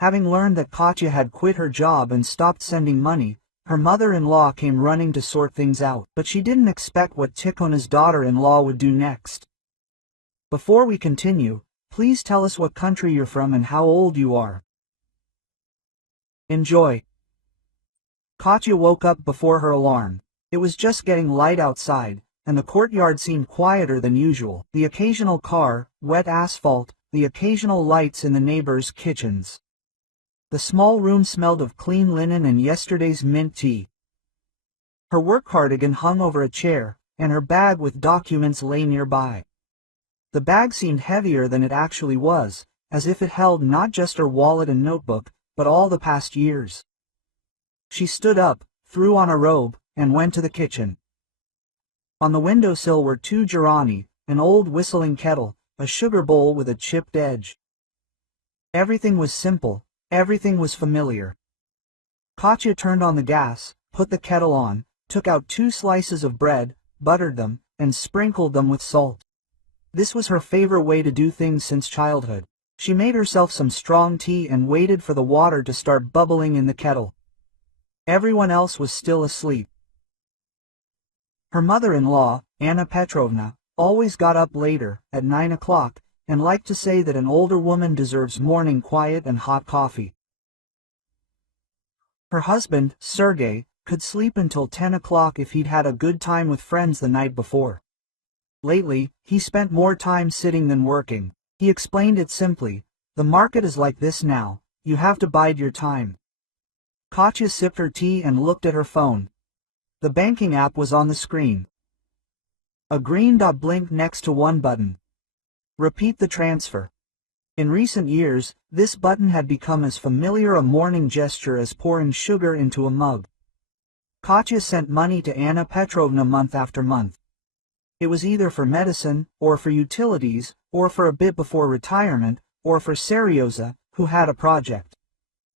Having learned that Katya had quit her job and stopped sending money, her mother-in-law came running to sort things out, but she didn't expect what Tikhona's daughter-in-law would do next. Before we continue, please tell us what country you're from and how old you are. Enjoy. Katya woke up before her alarm. It was just getting light outside, and the courtyard seemed quieter than usual. The occasional car, wet asphalt, the occasional lights in the neighbors' kitchens. The small room smelled of clean linen and yesterday's mint tea. Her work cardigan hung over a chair, and her bag with documents lay nearby. The bag seemed heavier than it actually was, as if it held not just her wallet and notebook, but all the past years. She stood up, threw on a robe, and went to the kitchen. On the windowsill were 2 gerani, an old whistling kettle, a sugar bowl with a chipped edge. Everything was simple, everything was familiar. Katya turned on the gas, put the kettle on, took out 2 slices of bread, buttered them, and sprinkled them with salt. This was her favorite way to do things since childhood. She made herself some strong tea and waited for the water to start bubbling in the kettle. Everyone else was still asleep. Her mother-in-law, Anna Petrovna, always got up later, at 9 o'clock, and liked to say that an older woman deserves morning quiet and hot coffee. Her husband, Sergei, could sleep until 10 o'clock if he'd had a good time with friends the night before. Lately, he spent more time sitting than working. He explained it simply: the market is like this now, you have to bide your time. Katya sipped her tea and looked at her phone. The banking app was on the screen. A green dot blinked next to one button. Repeat the transfer. In recent years, this button had become as familiar a morning gesture as pouring sugar into a mug. Katya sent money to Anna Petrovna month after month. It was either for medicine, or for utilities, or for a bit before retirement, or for Seryoza, who had a project.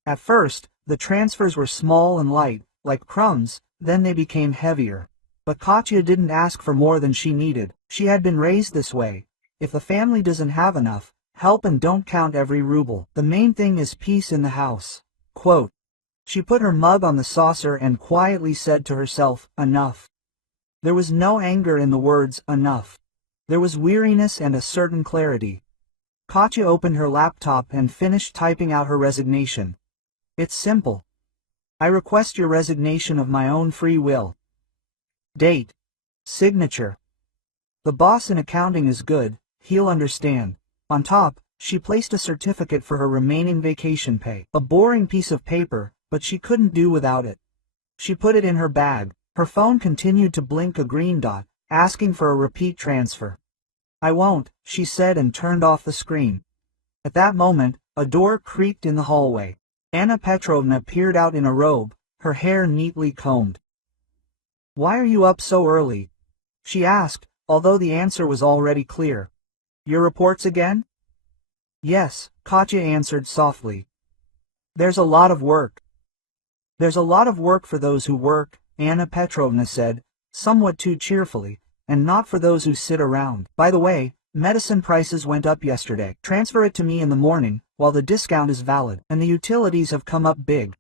At first, the transfers were small and light, like crumbs, then they became heavier. But Katya didn't ask for more than she needed. She had been raised this way. If the family doesn't have enough, help and don't count every ruble. The main thing is peace in the house. Quote. She put her mug on the saucer and quietly said to herself, enough. There was no anger in the words, enough. There was weariness and a certain clarity. Katya opened her laptop and finished typing out her resignation. It's simple. I request your resignation of my own free will. Date. Signature. The boss in accounting is good, he'll understand. On top, she placed a certificate for her remaining vacation pay. A boring piece of paper, but she couldn't do without it. She put it in her bag. Her phone continued to blink a green dot, asking for a repeat transfer. I won't, she said and turned off the screen. At that moment, a door creaked in the hallway. Anna Petrovna peered out in a robe, her hair neatly combed. Why are you up so early? She asked, although the answer was already clear. Your reports again? Yes, Katya answered softly. There's a lot of work. There's a lot of work for those who work, Anna Petrovna said, somewhat too cheerfully, and not for those who sit around. By the way, medicine prices went up yesterday. Transfer it to me in the morning, while the discount is valid, and the utilities have come up big.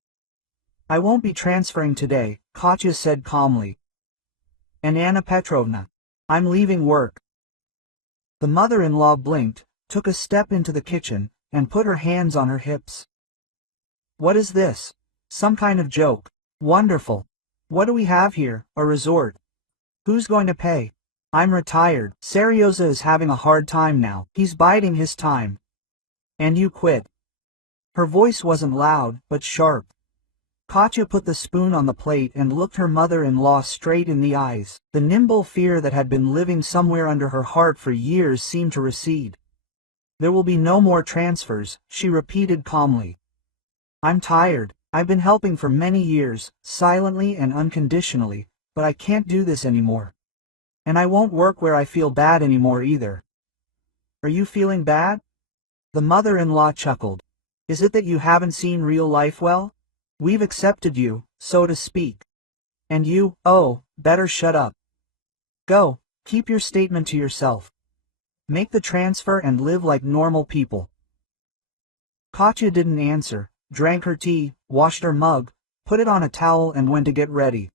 I won't be transferring today, Katya said calmly. And Anna Petrovna, I'm leaving work. The mother-in-law blinked, took a step into the kitchen, and put her hands on her hips. What is this? Some kind of joke. Wonderful. What do we have here, a resort? Who's going to pay? I'm retired. Seryoza is having a hard time now. He's biding his time. And you quit. Her voice wasn't loud, but sharp. Katya put the spoon on the plate and looked her mother-in-law straight in the eyes. The nimble fear that had been living somewhere under her heart for years seemed to recede. There will be no more transfers, she repeated calmly. I'm tired. I've been helping for many years, silently and unconditionally, but I can't do this anymore. And I won't work where I feel bad anymore either. Are you feeling bad? The mother-in-law chuckled. Is it that you haven't seen real life well? We've accepted you, so to speak. And you, oh, better shut up. Go, keep your statement to yourself. Make the transfer and live like normal people. Katya didn't answer, drank her tea, washed her mug, put it on a towel and went to get ready.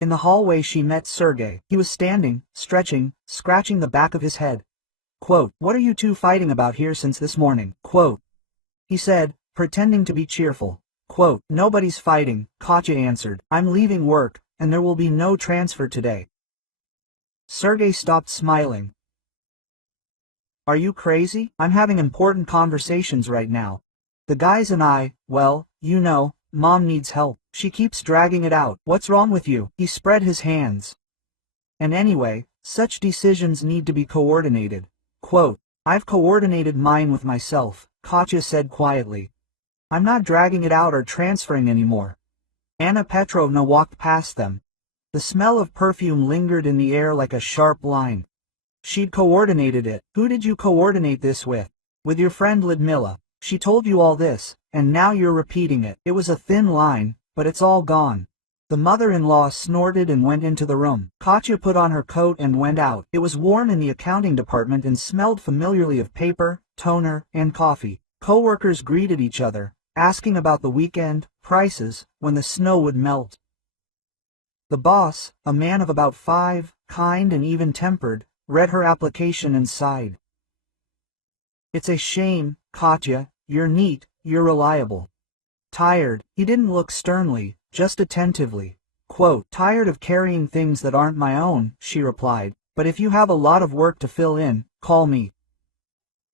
In the hallway she met Sergey. He was standing, stretching, scratching the back of his head. Quote, "What are you two fighting about here since this morning?" Quote, he said, pretending to be cheerful. Quote, "Nobody's fighting," Katya answered. "I'm leaving work, and there will be no transfer today." Sergey stopped smiling. "Are you crazy? I'm having important conversations right now. The guys and I, well, you know, Mom needs help. She keeps dragging it out. What's wrong with you?" He spread his hands. "And anyway, such decisions need to be coordinated." Quote, "I've coordinated mine with myself," Katya said quietly. "I'm not dragging it out or transferring anymore." Anna Petrovna walked past them. The smell of perfume lingered in the air like a sharp line. She'd coordinated it. "Who did you coordinate this with?" "With your friend Ludmila. She told you all this, and now you're repeating it." It was a thin line, but it's all gone. The mother-in-law snorted and went into the room. Katya put on her coat and went out. It was warm in the accounting department and smelled familiarly of paper, toner, and coffee. Co-workers greeted each other, asking about the weekend, prices, when the snow would melt. The boss, a man of about 5, kind and even-tempered, read her application and sighed. "It's a shame, Katya, you're neat, you're reliable." "Tired," he didn't look sternly, just attentively. Quote, "Tired of carrying things that aren't my own," she replied, "but if you have a lot of work to fill in, call me.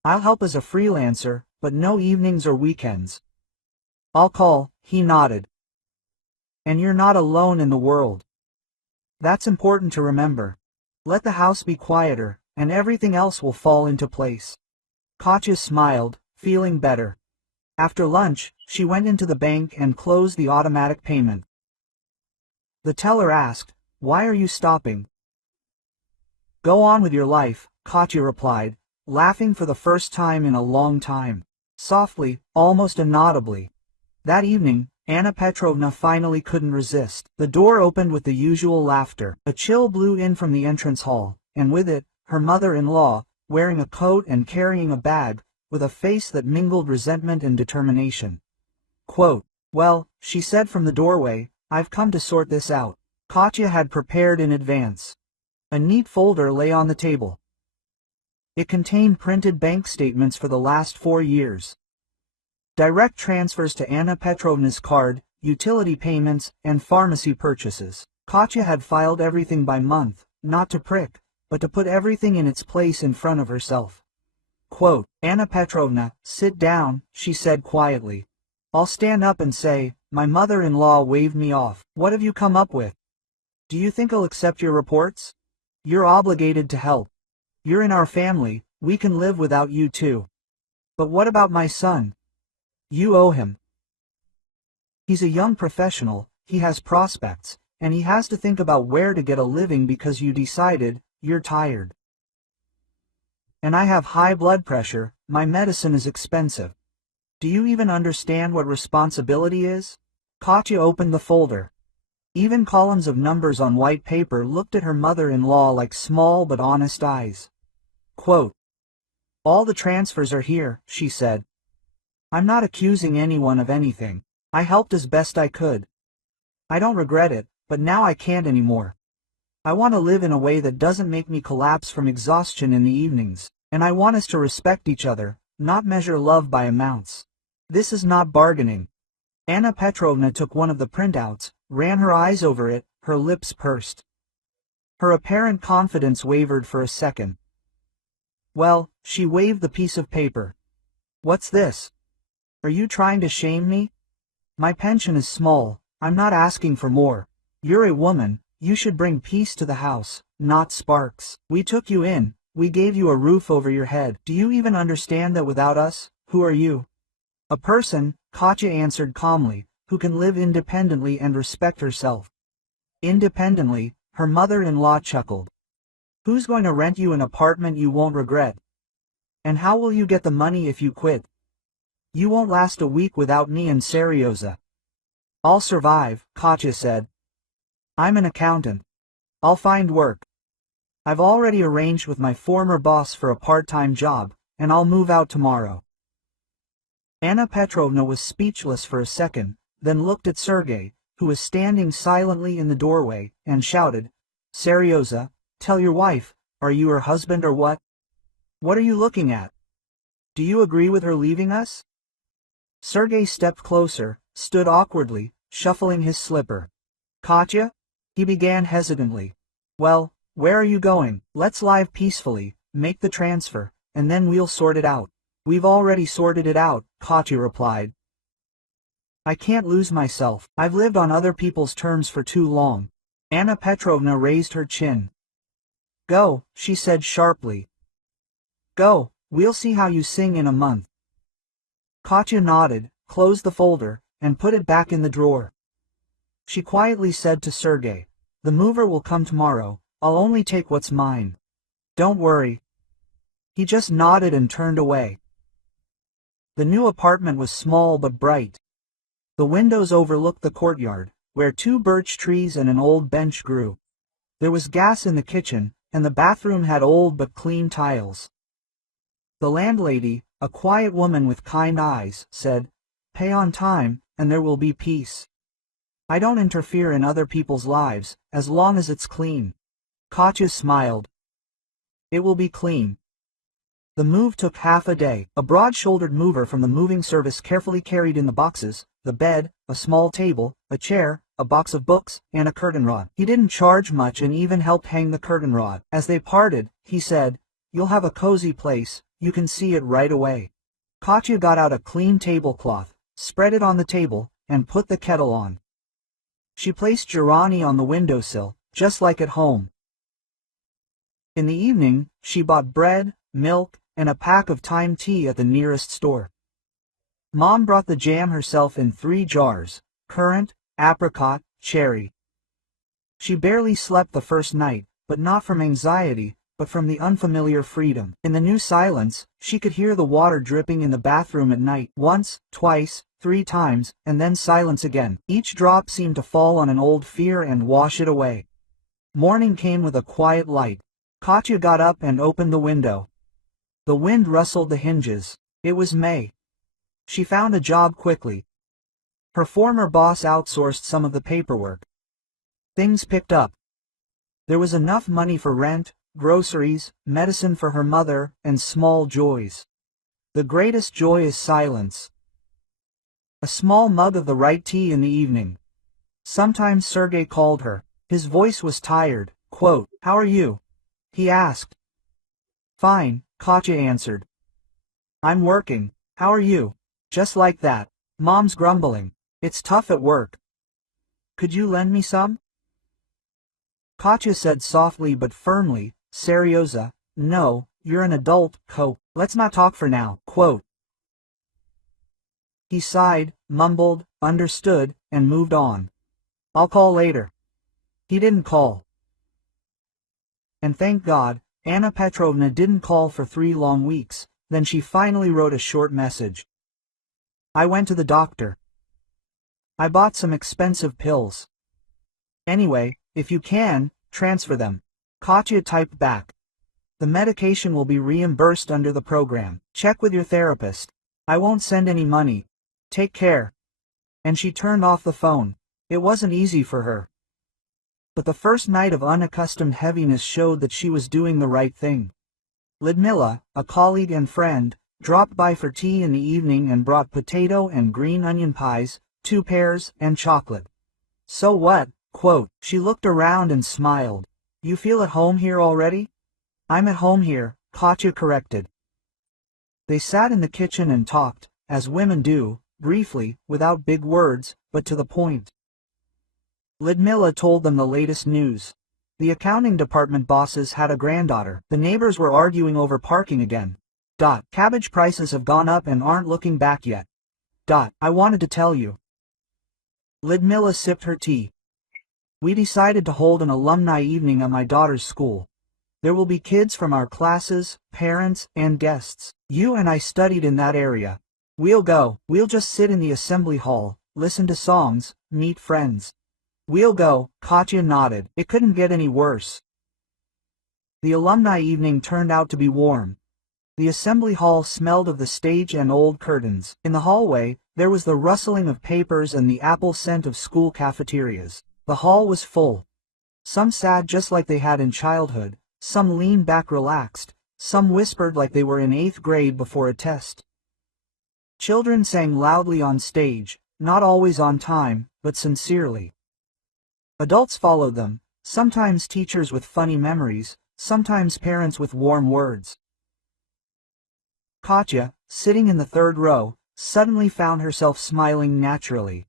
I'll help as a freelancer, but no evenings or weekends." "I'll call," he nodded. "And you're not alone in the world. That's important to remember. Let the house be quieter, and everything else will fall into place." Katya smiled, feeling better. After lunch, she went into the bank and closed the automatic payment. The teller asked, "Why are you stopping?" "Go on with your life," Katya replied, laughing for the first time in a long time. Softly, almost inaudibly. That evening, Anna Petrovna finally couldn't resist. The door opened with the usual laughter. A chill blew in from the entrance hall, and with it, her mother-in-law, wearing a coat and carrying a bag, with a face that mingled resentment and determination. Quote, "Well," she said from the doorway, "I've come to sort this out." Katya had prepared in advance. A neat folder lay on the table. It contained printed bank statements for the last 4 years. Direct transfers to Anna Petrovna's card, utility payments, and pharmacy purchases. Katya had filed everything by month, not to prick, but to put everything in its place in front of herself. Quote, "Anna Petrovna, sit down," she said quietly. "I'll stand up and say, my mother-in-law waved me off. What have you come up with? Do you think I'll accept your reports? You're obligated to help. You're in our family, we can live without you too. But what about my son? You owe him. He's a young professional, he has prospects, and he has to think about where to get a living because you decided, you're tired. And I have high blood pressure, my medicine is expensive. Do you even understand what responsibility is?" Katya opened the folder. Even columns of numbers on white paper looked at her mother-in-law like small but honest eyes. Quote, "All the transfers are here," she said. "I'm not accusing anyone of anything. I helped as best I could. I don't regret it, but now I can't anymore. I want to live in a way that doesn't make me collapse from exhaustion in the evenings, and I want us to respect each other, not measure love by amounts. This is not bargaining." Anna Petrovna took one of the printouts, ran her eyes over it, her lips pursed. Her apparent confidence wavered for a second. "Well," she waved the piece of paper. "What's this? Are you trying to shame me? My pension is small, I'm not asking for more. You're a woman, you should bring peace to the house, not sparks. We took you in, we gave you a roof over your head. Do you even understand that without us, who are you?" "A person," Katya answered calmly, "who can live independently and respect herself." Independently, her mother-in-law chuckled. "Who's going to rent you an apartment you won't regret? And how will you get the money if you quit? You won't last a week without me and Seryoza." "I'll survive," Katya said. "I'm an accountant. I'll find work. I've already arranged with my former boss for a part-time job, and I'll move out tomorrow." Anna Petrovna was speechless for a second, then looked at Sergey, who was standing silently in the doorway, and shouted, "Seryoza, tell your wife, are you her husband or what? What are you looking at? Do you agree with her leaving us?" Sergey stepped closer, stood awkwardly, shuffling his slipper. "Katya?" he began hesitantly. "Well, where are you going? Let's live peacefully, make the transfer, and then we'll sort it out." "We've already sorted it out," Katya replied. "I can't lose myself. I've lived on other people's terms for too long." Anna Petrovna raised her chin. "Go," she said sharply. "Go, we'll see how you sing in a month." Katya nodded, closed the folder, and put it back in the drawer. She quietly said to Sergey, "The mover will come tomorrow, I'll only take what's mine. Don't worry." He just nodded and turned away. The new apartment was small but bright. The windows overlooked the courtyard, where 2 birch trees and an old bench grew. There was gas in the kitchen, and the bathroom had old but clean tiles. The landlady, a quiet woman with kind eyes, said, "Pay on time, and there will be peace. I don't interfere in other people's lives, as long as it's clean." Katya smiled. "It will be clean." The move took half a day. A broad-shouldered mover from the moving service carefully carried in the boxes, the bed, a small table, a chair, a box of books, and a curtain rod. He didn't charge much and even helped hang the curtain rod. As they parted, he said, "You'll have a cozy place, you can see it right away." Katya got out a clean tablecloth, spread it on the table, and put the kettle on. She placed Girani on the windowsill, just like at home. In the evening, she bought bread, milk, and a pack of thyme tea at the nearest store. Mom brought the jam herself in 3 jars, currant, apricot, cherry. She barely slept the first night, but not from anxiety, but from the unfamiliar freedom. In the new silence, she could hear the water dripping in the bathroom at night, once, twice, 3 times, and then silence again. Each drop seemed to fall on an old fear and wash it away. Morning came with a quiet light. Katya got up and opened the window. The wind rustled the hinges. It was May. She found a job quickly. Her former boss outsourced some of the paperwork. Things picked up. There was enough money for rent, groceries, medicine for her mother, and small joys. The greatest joy is silence. A small mug of the right tea in the evening. Sometimes Sergey called her. His voice was tired. Quote, "How are you?" he asked. "Fine," Katya answered. "I'm working. How are you?" Just like that. Mom's grumbling. "It's tough at work. Could you lend me some?" Katya said softly but firmly, "Seryoza, no, you're an adult, cope. Let's not talk for now." Quote. He sighed, mumbled, understood, and moved on. "I'll call later." He didn't call. And thank God, Anna Petrovna didn't call for 3 long weeks. Then she finally wrote a short message. "I went to the doctor. I bought some expensive pills. Anyway, if you can, transfer them." Katya typed back. "The medication will be reimbursed under the program. Check with your therapist. I won't send any money. Take care." And she turned off the phone. It wasn't easy for her. But the first night of unaccustomed heaviness showed that she was doing the right thing. Ludmila, a colleague and friend, dropped by for tea in the evening and brought potato and green onion pies, 2 pears, and chocolate. "So what?" Quote. She looked around and smiled. "You feel at home here already?" "I'm at home here," Katya corrected. They sat in the kitchen and talked, as women do, briefly, without big words, but to the point. Ludmila told them the latest news. The accounting department bosses had a granddaughter. The neighbors were arguing over parking again. Cabbage prices have gone up and aren't looking back yet. I wanted to tell you. Ludmila sipped her tea. "We decided to hold an alumni evening at my daughter's school. There will be kids from our classes, parents, and guests. You and I studied in that area. We'll go. We'll just sit in the assembly hall, listen to songs, meet friends." "We'll go," Katya nodded. It couldn't get any worse. The alumni evening turned out to be warm. The assembly hall smelled of the stage and old curtains. In the hallway, there was the rustling of papers and the apple scent of school cafeterias. The hall was full. Some sat just like they had in childhood, some leaned back relaxed, some whispered like they were in 8th grade before a test. Children sang loudly on stage, not always on time, but sincerely. Adults followed them, sometimes teachers with funny memories, sometimes parents with warm words. Katya, sitting in the 3rd row, suddenly found herself smiling naturally.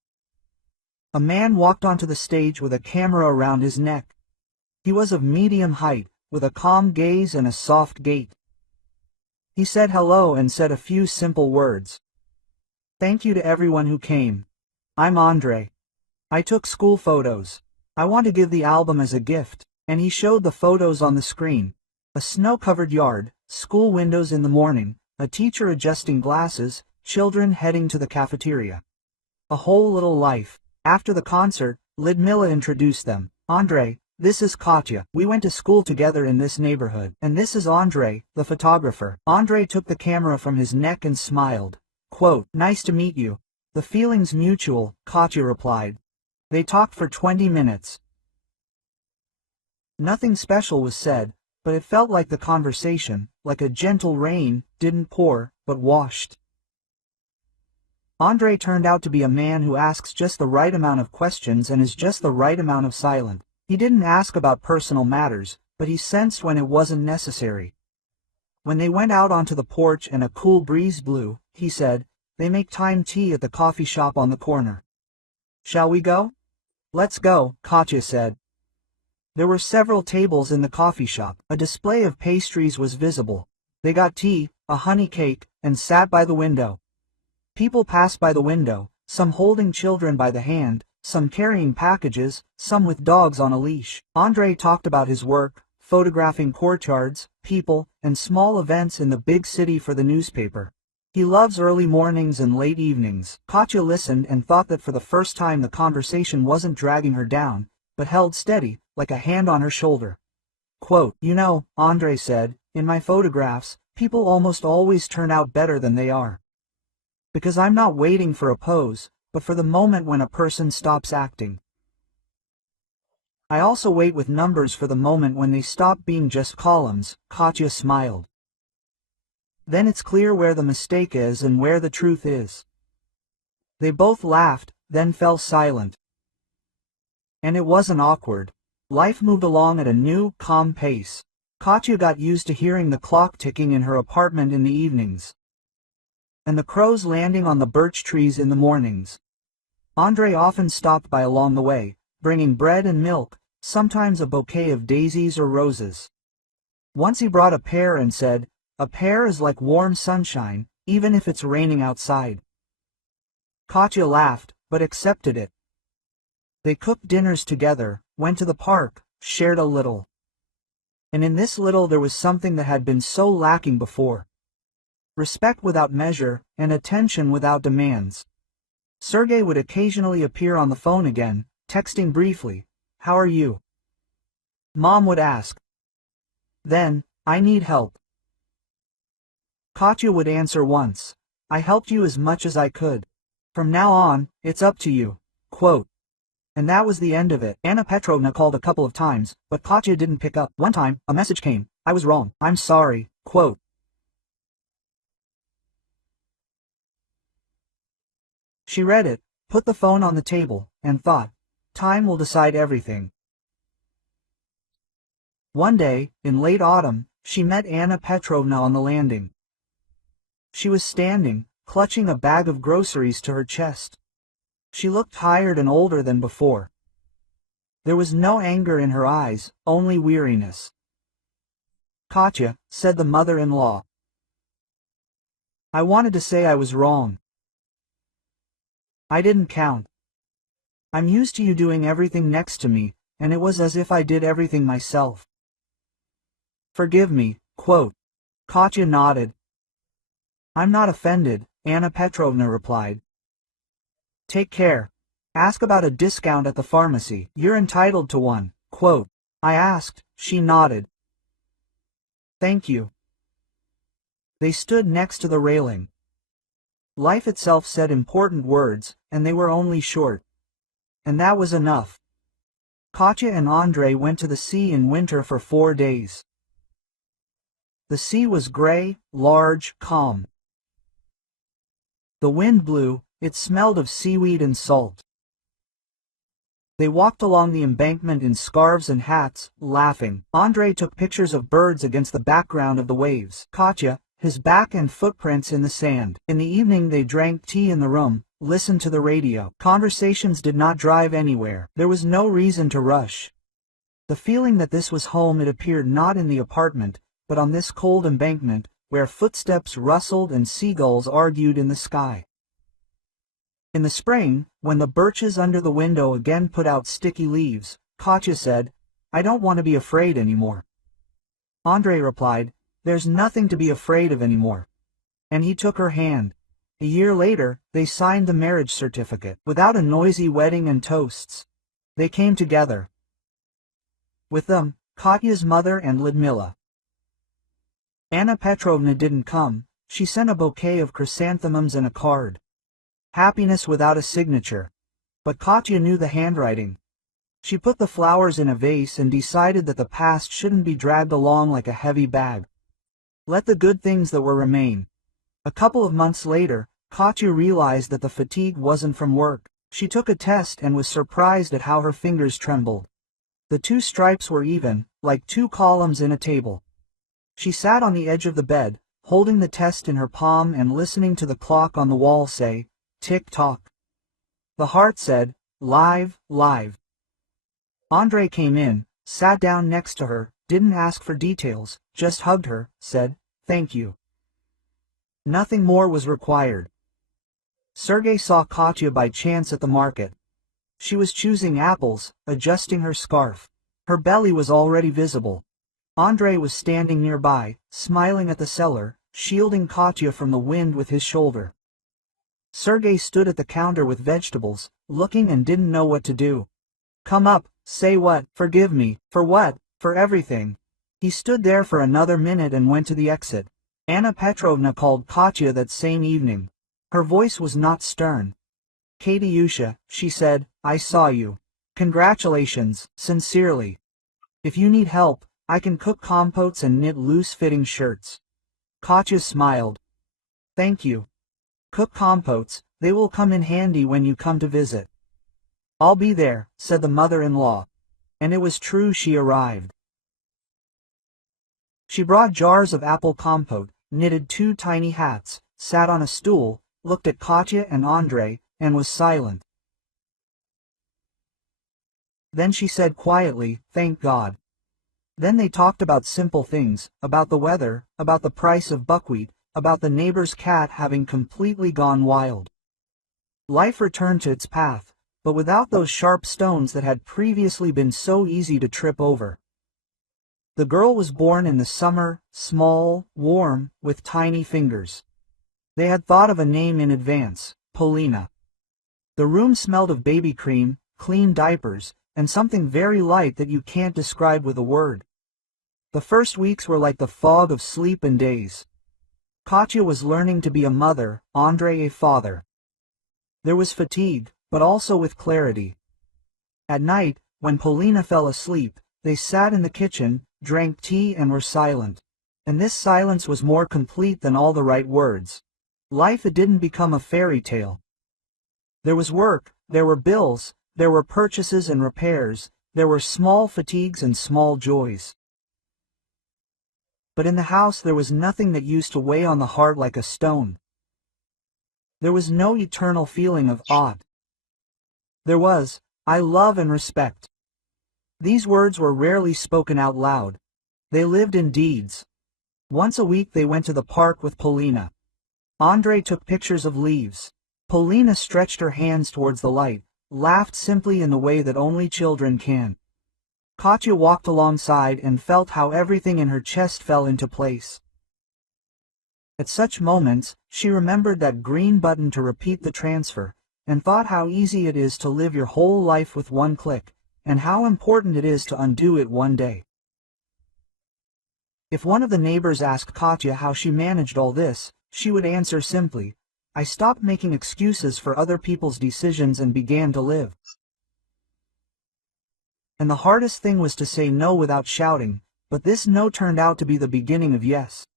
A man walked onto the stage with a camera around his neck. He was of medium height, with a calm gaze and a soft gait. He said hello and said a few simple words. "Thank you to everyone who came. I'm Andre. I took school photos. I want to give the album as a gift," and he showed the photos on the screen. A snow-covered yard, school windows in the morning, a teacher adjusting glasses, children heading to the cafeteria. A whole little life. After the concert, Lidmila introduced them. "Andre, this is Katya. We went to school together in this neighborhood. And this is Andre, the photographer." Andre took the camera from his neck and smiled. Quote, "Nice to meet you." "The feeling's mutual," Katya replied. They talked for 20 minutes. Nothing special was said, but it felt like the conversation, like a gentle rain, didn't pour, but washed. Andre turned out to be a man who asks just the right amount of questions and is just the right amount of silent. He didn't ask about personal matters, but he sensed when it wasn't necessary. When they went out onto the porch and a cool breeze blew, he said, "They make time tea at the coffee shop on the corner. Shall we go?" "Let's go," Katya said. There were several tables in the coffee shop. A display of pastries was visible. They got tea, a honey cake, and sat by the window. People passed by the window, some holding children by the hand, some carrying packages, some with dogs on a leash. Andre talked about his work, photographing courtyards, people, and small events in the big city for the newspaper. He loves early mornings and late evenings. Katya listened and thought that for the first time the conversation wasn't dragging her down, but held steady, like a hand on her shoulder. Quote, "You know," Andre said, "in my photographs, people almost always turn out better than they are. Because I'm not waiting for a pose, but for the moment when a person stops acting. I also wait with numbers for the moment when they stop being just columns." Katya smiled. "Then it's clear where the mistake is and where the truth is." They both laughed, then fell silent. And it wasn't awkward. Life moved along at a new, calm pace. Katya got used to hearing the clock ticking in her apartment in the evenings, and the crows landing on the birch trees in the mornings. Andre often stopped by along the way, bringing bread and milk, sometimes a bouquet of daisies or roses. Once he brought a pear and said, "A pear is like warm sunshine, even if it's raining outside." Katya laughed, but accepted it. They cooked dinners together, went to the park, shared a little. And in this little there was something that had been so lacking before. Respect without measure, and attention without demands. Sergey would occasionally appear on the phone again, texting briefly, "How are you?" Mom would ask. Then, "I need help." Katya would answer once, "I helped you as much as I could. From now on, it's up to you." Quote. And that was the end of it. Anna Petrovna called a couple of times, but Katya didn't pick up. One time, a message came, "I was wrong. I'm sorry." Quote. She read it, put the phone on the table, and thought, "Time will decide everything." One day, in late autumn, she met Anna Petrovna on the landing. She was standing, clutching a bag of groceries to her chest. She looked tired and older than before. There was no anger in her eyes, only weariness. "Katya," said the mother-in-law, "I wanted to say I was wrong. I didn't count. I'm used to you doing everything next to me, and it was as if I did everything myself. Forgive me." Quote. Katya nodded. "I'm not offended," Anna Petrovna replied. "Take care. Ask about a discount at the pharmacy. You're entitled to one." Quote. "I asked," she nodded. "Thank you." They stood next to the railing. Life itself said important words, and they were only short. And that was enough. Katya and Andrei went to the sea in winter for 4 days. The sea was gray, large, calm. The wind blew, it smelled of seaweed and salt. They walked along the embankment in scarves and hats, laughing. Andrei took pictures of birds against the background of the waves. Katya, his back and footprints in the sand. In the evening they drank tea in the room, listened to the radio. Conversations did not drive anywhere. There was no reason to rush. The feeling that this was home it appeared not in the apartment, but on this cold embankment, where footsteps rustled and seagulls argued in the sky. In the spring, when the birches under the window again put out sticky leaves, Katya said, "I don't want to be afraid anymore." Andrei replied, "There's nothing to be afraid of anymore." And he took her hand. A year later, they signed the marriage certificate. Without a noisy wedding and toasts. They came together. With them, Katya's mother and Lyudmila. Anna Petrovna didn't come. She sent a bouquet of chrysanthemums and a card. Happiness without a signature. But Katya knew the handwriting. She put the flowers in a vase and decided that the past shouldn't be dragged along like a heavy bag. Let the good things that were remain. A couple of months later, Katya realized that the fatigue wasn't from work. She took a test and was surprised at how her fingers trembled. The 2 stripes were even, like 2 columns in a table. She sat on the edge of the bed, holding the test in her palm and listening to the clock on the wall say, tick-tock. The heart said, live, live. Andrei came in, sat down next to her, didn't ask for details, just hugged her, said, "Thank you." Nothing more was required. Sergei saw Katya by chance at the market. She was choosing apples, adjusting her scarf. Her belly was already visible. Andrei was standing nearby, smiling at the seller, shielding Katya from the wind with his shoulder. Sergei stood at the counter with vegetables, looking and didn't know what to do. "Come up, say what, forgive me, for what, for everything." He stood there for another minute and went to the exit. Anna Petrovna called Katya that same evening. Her voice was not stern. "Katyusha," she said, "I saw you. Congratulations, sincerely. If you need help, I can cook compotes and knit loose-fitting shirts." Katya smiled. "Thank you. Cook compotes, they will come in handy when you come to visit." "I'll be there," said the mother-in-law. And it was true, she arrived. She brought jars of apple compote, knitted 2 tiny hats, sat on a stool, looked at Katya and Andrei, and was silent. Then she said quietly, "Thank God." Then they talked about simple things, about the weather, about the price of buckwheat, about the neighbor's cat having completely gone wild. Life returned to its path, but without those sharp stones that had previously been so easy to trip over. The girl was born in the summer, small, warm, with tiny fingers. They had thought of a name in advance, Polina. The room smelled of baby cream, clean diapers, and something very light that you can't describe with a word. The first weeks were like the fog of sleep and days. Katya was learning to be a mother, Andrei a father. There was fatigue, but also with clarity. At night, when Polina fell asleep, they sat in the kitchen, drank tea and were silent. And this silence was more complete than all the right words. Life it didn't become a fairy tale. There was work, there were bills, there were purchases and repairs, there were small fatigues and small joys. But in the house there was nothing that used to weigh on the heart like a stone. There was no eternal feeling of ought. There was, I love and respect. These words were rarely spoken out loud. They lived in deeds. Once a week they went to the park with Polina. Andrei took pictures of leaves. Polina stretched her hands towards the light, laughed simply in the way that only children can. Katya walked alongside and felt how everything in her chest fell into place. At such moments, she remembered that green button to repeat the transfer, and thought how easy it is to live your whole life with one click, and how important it is to undo it one day. If one of the neighbors asked Katya how she managed all this, she would answer simply, "I stopped making excuses for other people's decisions and began to live." And the hardest thing was to say no without shouting, but this no turned out to be the beginning of yes.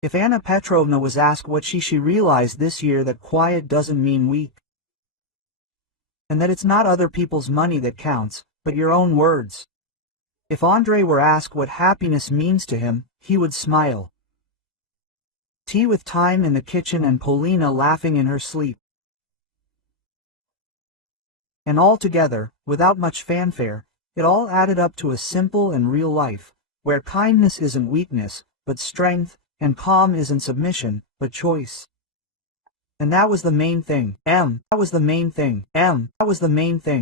If Anna Petrovna was asked what she realized this year, that quiet doesn't mean weak. And that it's not other people's money that counts, but your own words. If Andrei were asked what happiness means to him, he would smile. Tea with time in the kitchen and Polina laughing in her sleep. And all together, without much fanfare, it all added up to a simple and real life, where kindness isn't weakness, but strength, and calm isn't submission, but choice. And that was the main thing. That was the main thing.